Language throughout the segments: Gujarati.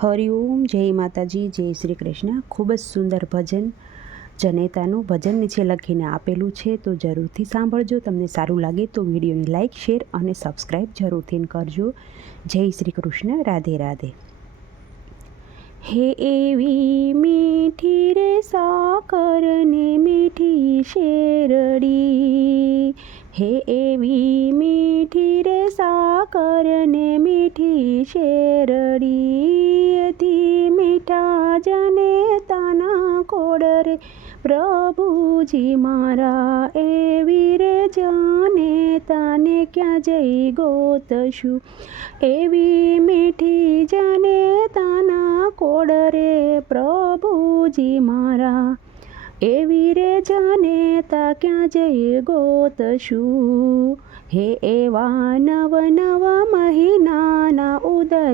હરિઓમ જય માતાજી, જય શ્રી કૃષ્ણ. ખૂબ જ સુંદર ભજન, જનેતાનું ભજન નીચે લખીને આપેલું છે, તો જરૂરથી સાંભળજો. તમને સારું લાગે તો વિડીયોને લાઇક શેર અને સબસ્ક્રાઈબ જરૂરથી કરજો. જય શ્રી કૃષ્ણ. રાધે રાધે. હે એવી મીઠી રે સાકર ને મીઠી શેરડી. હે એવી મીઠી રે સાકરને મીઠી શેરડીથી કોડ રે પ્રભુજી મારા એવી રે જાને તાને ક્યાં જઈ ગોતશું? એવી મીઠી જાને તાના કોડ રે પ્રભુજી મારા એવી રે જાને તા ક્યાં જઈ ગોતશું? હે એવા નવ નવ મહિનાના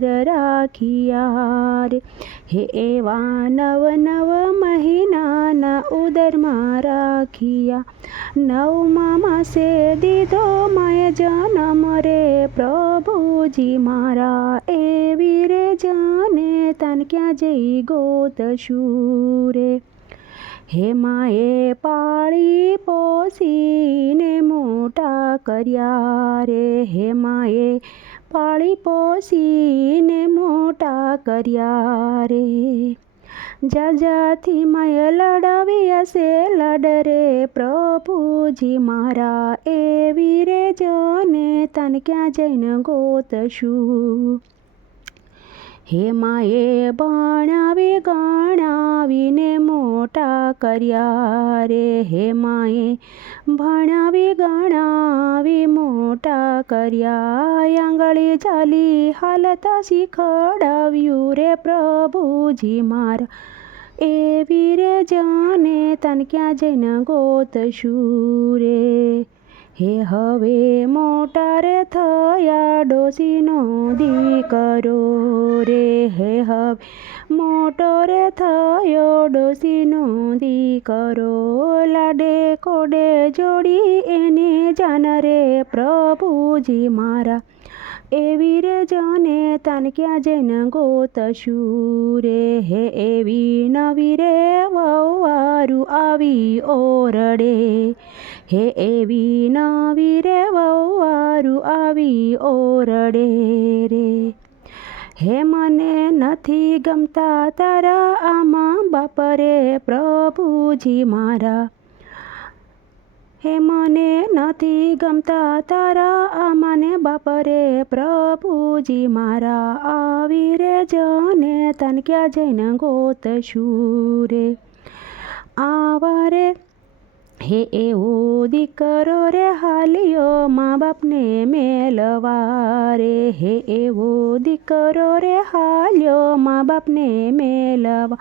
ઉદર રાખ્યા રે હે એવા નવ નવ મહિનાના ઉદરમાં રાખિયા. નવમા માસે દીધો મય જન્મ રે પ્રભુજી મારા. એવી રે જાને તન ક્યાં જઈ ગોતશું રે હે માએ પાળી પોસીને મોટા કર્યા રે. હે માએ પાળી પોસીને મોટા કર્યા રે. જાજાથી મય લડાવી હશે લડ રે પ્રભુજી મારા એવી રે, જને તન ક્યાં જઈને ગોતશું. હે માએ ભણાવે ગણાવીને મોટા કર્યા રે. હે માએ ભણાવી ગણાવી મોટા કર્યા. આંગળી ચાલી હાલતા શીખડાવ્યું રે પ્રભુજી મારા. એવી રે જાને તન ક્યાં જઈને ગોતશું રે. હે હવે મોટા રે થયા ડોસીનો દીકરો રે હે હવે મોટો રે થયો ડોસીનો દીકરો લાડે કોડે જોડી એને જાન રે પ્રભુજી મારા. એવી રે જને તન ક્યાં જઈને ગોતશું રે? હે એવી નવી રે વવારું આવી ઓરડે. હે એવી નાવી રે વવારું આવી ઓરડે રે. હે મને નથી ગમતા તારા આમાં બાપ રે પ્રભુજી મારા. હે મને નથી ગમતા તારા આમાને બાપ રે પ્રભુજી મારા. આવી રે જને તન ક્યાં જઈને ગોતશું રે. આવા રે હે એવો દીકરો રે હાલિયો મા બાપને મેલવા રે. હે એવો દીકરો રે હાલ્યો મા બાપને મેલવા.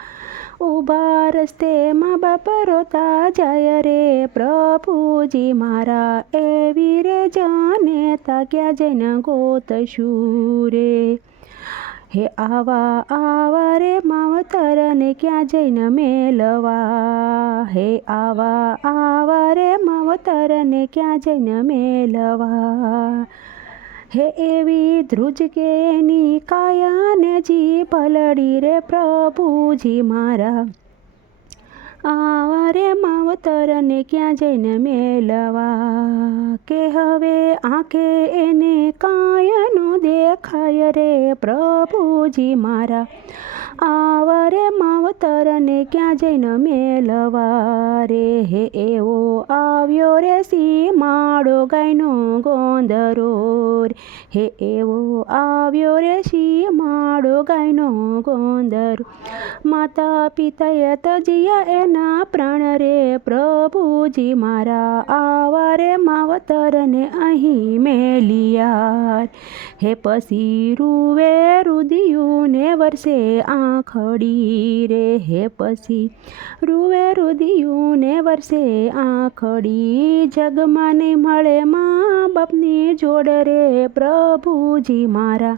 ઊભા રસ્તે મા બાપ રોતા જાય રે. પ્રભુજી મારા એવી રે જાને તા ક્યાં જઈને ગોતશું રે. હે આવા આવા રે માવતરને ક્યાં જઈને મેલવા? હે આવા આવા રે માવતરને ક્યાં જઈને મેલવા? હે એવી ધ્રુજ કે એની કાયાને જી પલડી રે પ્રભુજી મારા. આવા રે માવતરને ક્યાં જઈને મેલવા? કે હવે આંખે એને કાયનો દેખાય રે પ્રભુજી મારા. આવા રે માવતરને ક્યાં જઈને મેલવા? રે હે એવો આવ્યો રે સી માળો ગાયનો ગોંધરો. હે એવો આવ્યો રે સી માળો ગાયનો ગોંદર. માતા પિતાએ તજિયા એના પ્રાણ રે, પ્રભુજી મારા આવા રે માવતરને અહીં મેલિયાર. હે પછી રૂવે રુદિયું ને વરસે આંખડી રે, હે પછી રૂવે રુદિયું ને વરસે આંખડી. જગમાં નહીં મળે મા બાપની જોડ રે, પ્રભુજી મારા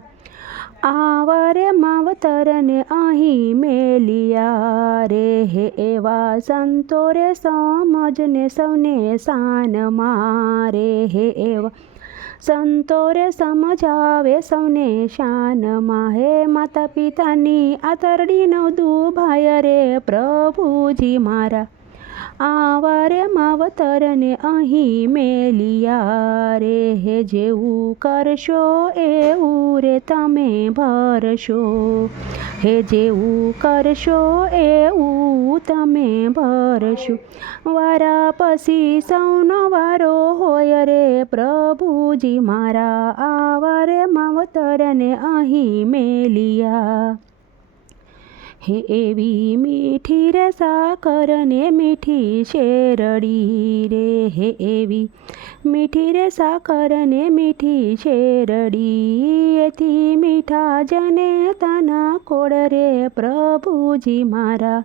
આવરે માવતરને અહીં મેલિયા રે હે એવા સંતો રે સમજને સૌને સાન મારે હે એવા સંતો રે સમજાવે સૌને શાનમાં હે માતા પિતાની આતરડીનો દુભાય રે પ્રભુજી મારા આવા રે માવતરને અહીં મેલિયા રે. હે જેવું કરશો એવું રે તમે ભરશો. હે જેવું કરશો એવું તમે ભરશો. વારા પછી સૌનો વારો હોય રે પ્રભુજી મારા. આવારે માવતરને અહીં મેલિયા હે એવી મીઠી રે સાકર ને મીઠી શેરડી રે. હે એવી મીઠી રે સાકર ને મીઠી શેરડી, એથી મીઠા જને તના કોડ રે. પ્રભુજી મારા,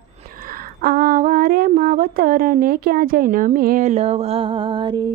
આવા રે માવતરને ક્યાં જઈને મેલવા રે?